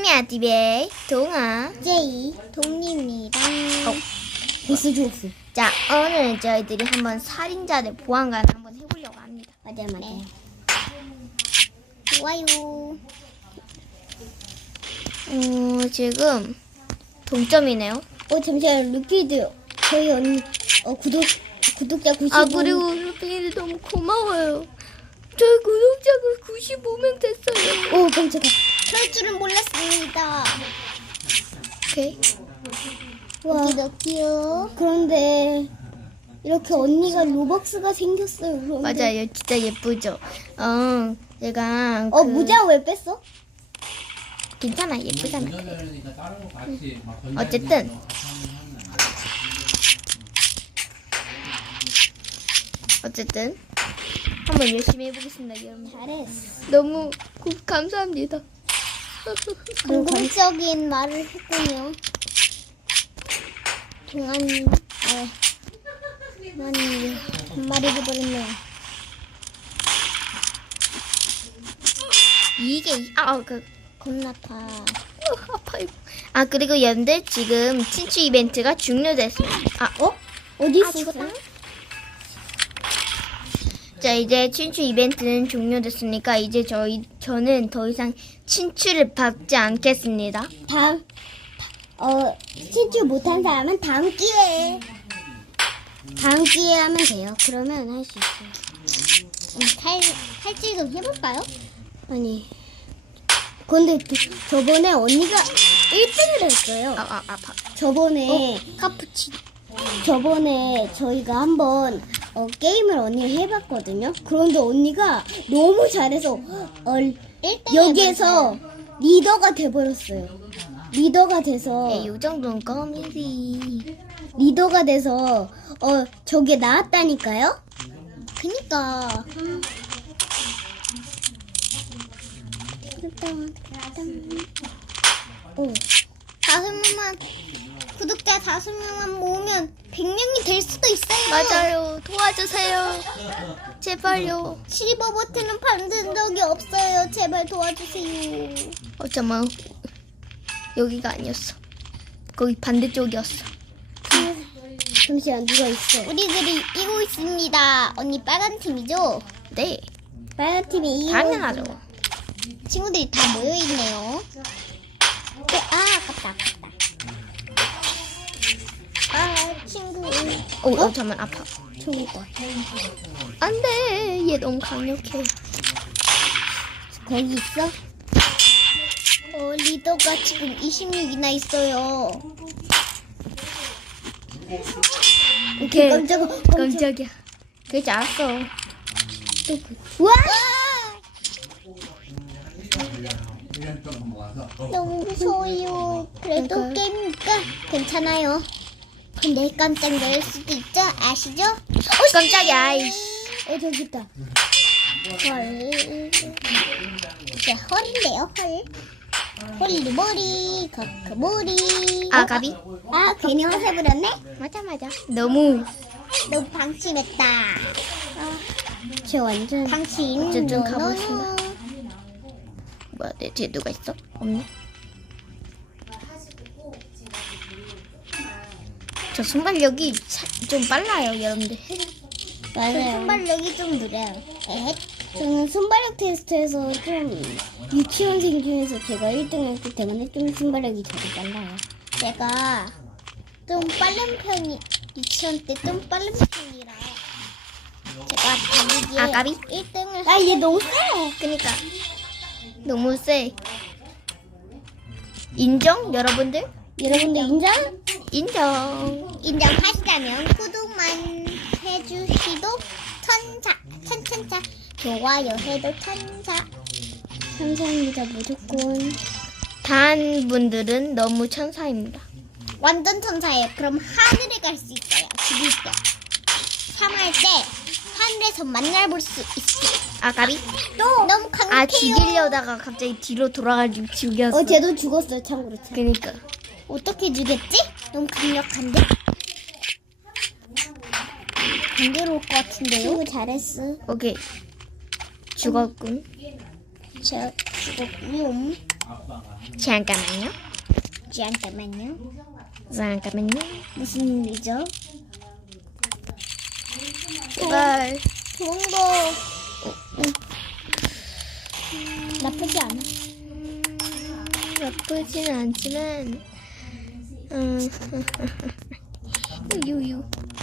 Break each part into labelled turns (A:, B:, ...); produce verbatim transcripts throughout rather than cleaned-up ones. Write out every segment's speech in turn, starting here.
A: 소냐 티비의 동아
B: 제이 동리입니다.
A: 어.
B: 보스 조스.
A: 자, 오늘 저희들이 한번 살인자들 보안관 한번 해보려고 합니다.
B: 맞아 맞아. 네. 좋아요.
A: 어, 지금 동점이네요.
B: 어 잠시만 루피드 저희 언니 어 구독 구독자 구십오.
A: 아, 그리고 루피님 너무 고마워요. 저희 구독자가 구십오 명 됐어요.
B: 오 깜짝아. 그럴 줄은 몰랐습니다.
A: 오케이.
B: 와. 여기요. 그런데 이렇게 언니가 로벅스가 생겼어요. 그런데.
A: 맞아요. 진짜 예쁘죠? 어, 제가
B: 어
A: 그-
B: 모자 왜 뺐어?
A: 괜찮아. 예쁘잖아. 어쨌든 어쨌든 한번 열심히 해보겠습니다, 여러분.
B: 잘했어.
A: 너무 고, 감사합니다.
B: 긍정적인 말을 했군요. 동안이 아, 동안이 반말이 해버렸네요.
A: 이게 아그
B: 겁나 아파.
A: 어, 아파요. 아, 그리고 연들 지금 친추 이벤트가 종료됐어요. 아,
B: 어? 어디
A: 아,
B: 있었어?
A: 죽었다. 자, 이제 친추 이벤트는 종료됐으니까 이제 저희 저는 더 이상 친추를 받지 않겠습니다.
B: 다음 어 친추 못한 사람은 다음 기회에 다음 기회에 하면 돼요. 그러면 할 수 있어요. 음, 탈 탈출 좀 해볼까요? 아니 근데 그, 저번에 언니가 일 등을 했어요.
A: 아, 아 아파.
B: 저번에
A: 카푸치.
B: 저번에 저희가 한번 어, 게임을 언니가 해봤거든요. 그런데 언니가 너무 잘해서 어, 여기에서 리더가 돼버렸어요. 리더가 돼서
A: 에이, 요 정도는 껌이지.
B: 리더가 돼서 어 저게 나왔다니까요. 그니까. 오. 다섯 명만 구독자 다섯 명만 모으면 백 명이 될 수도 있어요.
A: 맞아요. 도와주세요. 제발요.
B: 실버 버튼은 받은 적이 없어요. 제발 도와주세요.
A: 어, 잠깐만. 여기가 아니었어. 거기 반대쪽이었어.
B: 잠시만 누가 있어? 우리들이 이기고 있습니다. 언니 빨간 팀이죠?
A: 네.
B: 빨간 팀이 이기고
A: 당연하죠.
B: 있- 친구들이 다 모여 있네요. 네, 아 아깝다 아깝다. 아 친구.
A: 오, 어, 잠깐만. 아파.
B: 좋을 것 같아.
A: 안 돼. 얘 너무 강력해.
B: 거기 있어? 어 리더가 지금 이십육이나 있어요.
A: 오케이.
B: 깜짝아 깜짝.
A: 깜짝이야. 그렇지, 알았어.
B: 와! 너무 무서워요. 그래도
A: 그러니까요.
B: 게임이니까 괜찮아요. 근데 깜짝 놀랄 수도 있죠? 아시죠?
A: 깜짝이야. 아이씨.
B: 어 저기 있다. 헐. 제 헐인데요, 헐. 헐리 머리, 커크 머리.
A: 아, 가비?
B: 아 괜히 화세 부렸네?
A: 맞아, 맞아. 너무.
B: 너무 방심했다. 아, 저 완전 방심.
A: 어쨌든
B: 노노노.
A: 가보겠습니다. 뭐야, 내 뒤에 누가 있어? 없네. 저 순발력이 차- 좀 빨라요, 여러분들.
B: 맞아요. 순발력이 좀 느려요. 에헷. 저는 순발력 테스트에서 좀 유치원생 중에서 제가 일 등 했기 때문에 좀 순발력이 되게 빨라요. 제가 좀 빠른 편이 유치원 때 좀 빠른 편이라 제가 달리기에
A: 아, 까비?
B: 일 등을 아, 얘 너무 세.
A: 그니까. 너무 세. 인정, 여러분들?
B: 여러분들 인정?
A: 인정.
B: 인정하시다면 구독만 해주시도 천사 천천차 좋아요 해도 천사 감사합니다. 무조건
A: 단 분들은 너무 천사입니다.
B: 완전 천사예요. 그럼 하늘에 갈 수 있어요. 죽일 때 사망할 때 하늘에서 만나볼 수 있어요.
A: 아, 가비?
B: 또 너무 강력해요.
A: 아, 죽이려다가 갑자기 뒤로 돌아가지고 죽였어.
B: 어 쟤도 죽었어요. 참고로 참.
A: 그니까.
B: 어떻게 죽였지? 너무 강력한데? 반대로 올 것 같은데요? 친구 잘했어.
A: 오케이. 죽었군.
B: 제가 죽었고요.
A: 잠깐만요.
B: 잠깐만요.
A: 잠깐만요.
B: 무슨 일이죠?
A: 제발.
B: 좋은 거 나쁘지 않아.
A: 나쁘지는 않지만, 음, 유유.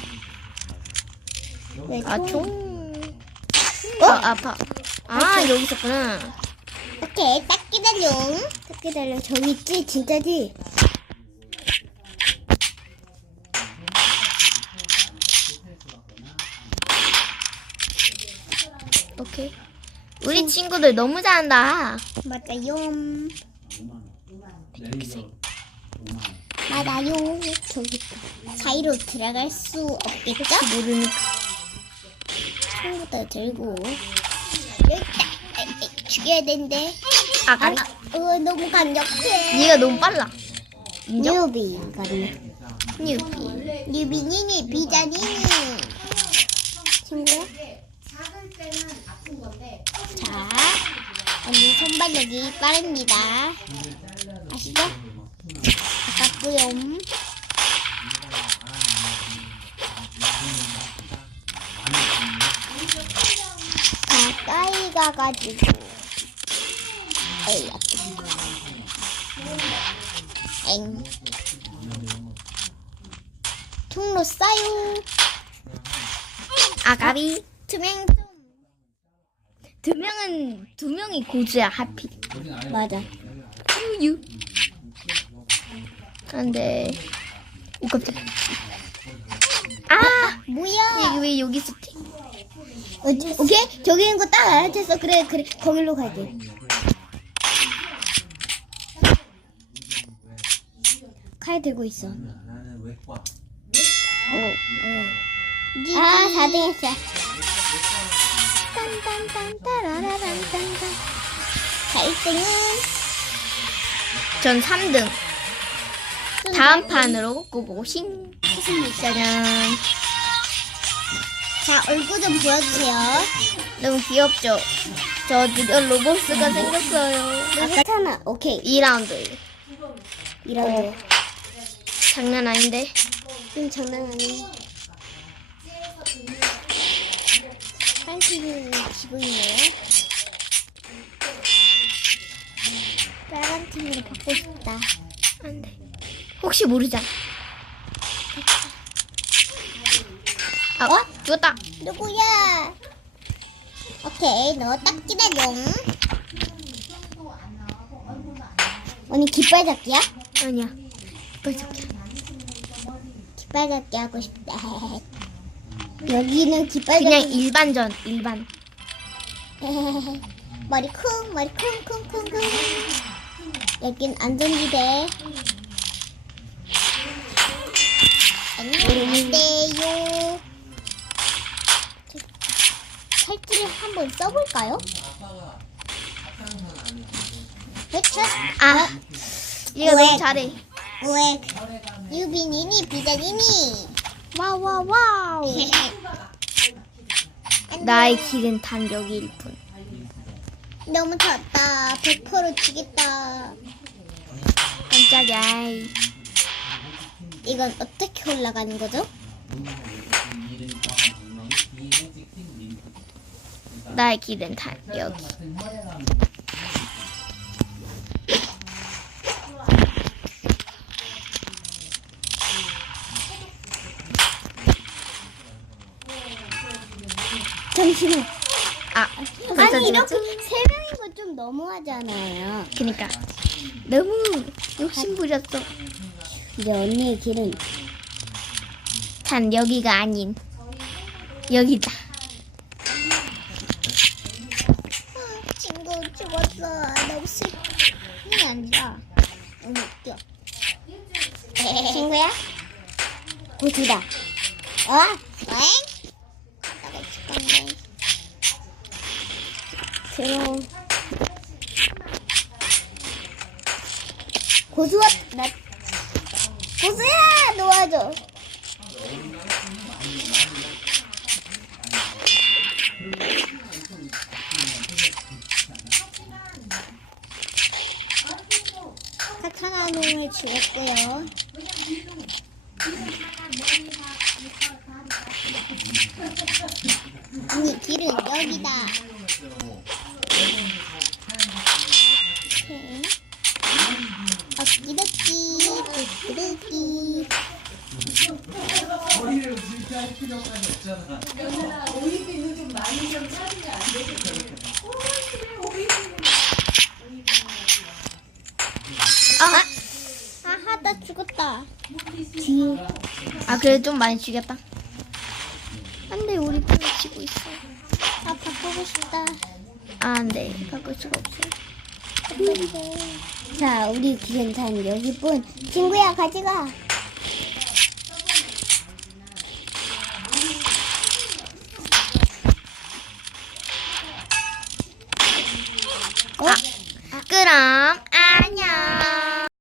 B: 왜
A: 아,
B: 총?
A: 총. 어, 아파. 아, 여기 있었구나.
B: 오케이, 딱 기다려. 딱 기다려. 저기 있지? 진짜지?
A: 오케이. 우리 친구들 너무 잘한다.
B: 맞아요. 맞아요. 저기 사이로 들어갈 수 없겠죠?
A: 모르니까.
B: 총부터 들고 여기 있다. 아이, 아이, 죽여야 되는데.
A: 아,
B: 아,
A: 가리.
B: 어, 너무 강력해.
A: 얘가 너무 빨라. 인정?
B: 뉴비 같네.
A: 뉴비.
B: 뉴비니니 비자니니. 친구야? 자, 언니 손발력이 빠릅니다. 아시죠? 아깝고요. 가까이 가가지고 에이 엥 통로 싸요.
A: 아가비.
B: 투명 좀
A: 두 명은, 두 명이 고수야, 하필.
B: 맞아.
A: 유유. 안 돼. 오, 깜짝이야. 아!
B: 뭐야?
A: 얘 왜 여기 있었지?
B: 어, 오케이 저기 있는 거 딱 알아챘어. 그래 그래 거기로 갈게. 칼 들고 있어. 어, 어. 아 사 등 했어. 딴딴딴따라라란딴딴. 자 일 등은
A: 전 삼 등. 다음 판으로 고고싱. 짜잔.
B: 자 얼굴 좀 보여주세요.
A: 너무 귀엽죠? 저 드디어 로봇스가 생겼어요.
B: 아까잖아. 오케이
A: 이 라운드.
B: 이라고.
A: 장난 아닌데.
B: 좀 장난 아니야. 한팀이 지고 있네요. 빨간 팀으로 바꾸고 싶다.
A: 안 돼. 혹시 모르잖아. 아,
B: 어?
A: 죽었다.
B: 누구야? 오케이, 너 딱 기다려. 언니 깃발 잡기야?
A: 아니야. 빨리 잡자.
B: 깃발 잡기 하고 싶다. 여기는 깃발
A: 그냥
B: 잡기.
A: 일반전, 일반.
B: 머리 쿵, 머리 쿵, 쿵, 쿵, 쿵. 여긴 안전지대. 안녕하세요. 살찌를 한번 써볼까요? 그쵸?
A: 아, 얘가
B: 왜?
A: 너무 잘해.
B: 왜? 유빈이니 비자니니.
A: 와우, 와우, 와우. 나의 길은 단 여기일 뿐.
B: 너무 졌다. 백 퍼센트 지겠다.
A: 깜짝이야.
B: 이건 어떻게 올라가는 거죠?
A: 나의 길은 단 여기.
B: 잠시만.
A: 아,
B: 아니 이렇게 세 명인 거 좀 너무하잖아요.
A: 그니까 너무 욕심 부렸어.
B: 이제 언니의 길은
A: 단 여기가 아닌 여기다.
B: 친구 죽었어. 너무 슬픔이 아니라 너무 웃겨. 친구야? 고수다. 어? 왜? 가다가 죽었네. 들어. 고수야, 나 고수야 놓아줘. 하나 놈을 죽였고요. 아니, 길은 여기다. 오케이. 어끼덕끼, 뚜뚜뚜끼.
C: 머리를 그렇게 할 필요까지 없잖아. 연준아, 오이비는 좀 많이 좀 찾으면 안 되겠어.
A: 아,
B: 아하, 나 죽었다. 뒤에.
A: 아 그래 좀 많이 죽였다. 안돼 우리 편을 치고 있어.
B: 아, 바꾸고 싶다.
A: 아 안돼 바꿀 수가 없어.
B: 자, 우리 귀현찬 여기 분. 친구야, 가져가. 어?
A: 그럼